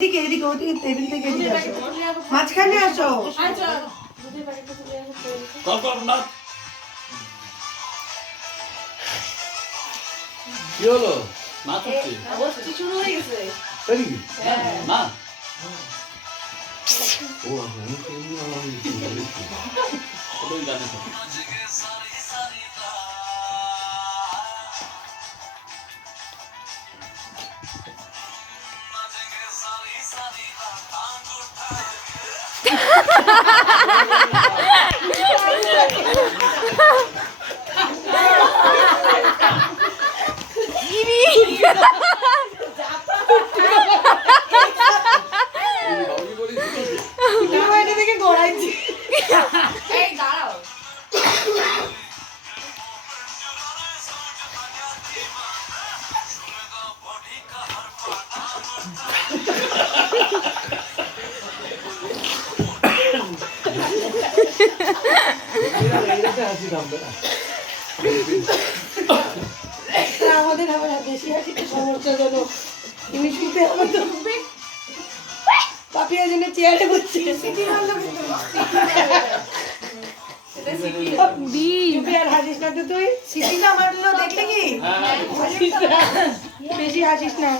এদিকে এদিকে ওদিকে টেবিল থেকে এদিকে আসো, মাঝখানে আসো। কি হলো? নাচ হচ্ছে। বৃষ্টি শুরু হয়ে গেছে। তাই নাকি? না ও আমি কেমনি আমার ওই গানে তো। এই দাঁড়াও। আমাদের আবার বেশি হাসিতে সমস্যাজনক। তুমি শুতে হবে তো পাপিয়া জন্য চেয়ারে বসছে। সিটি মারলো কিন্তু চুপে আর হাসিস না তো তুই। সিটি না মারলো দেখলে কি? বেশি হাসিস না।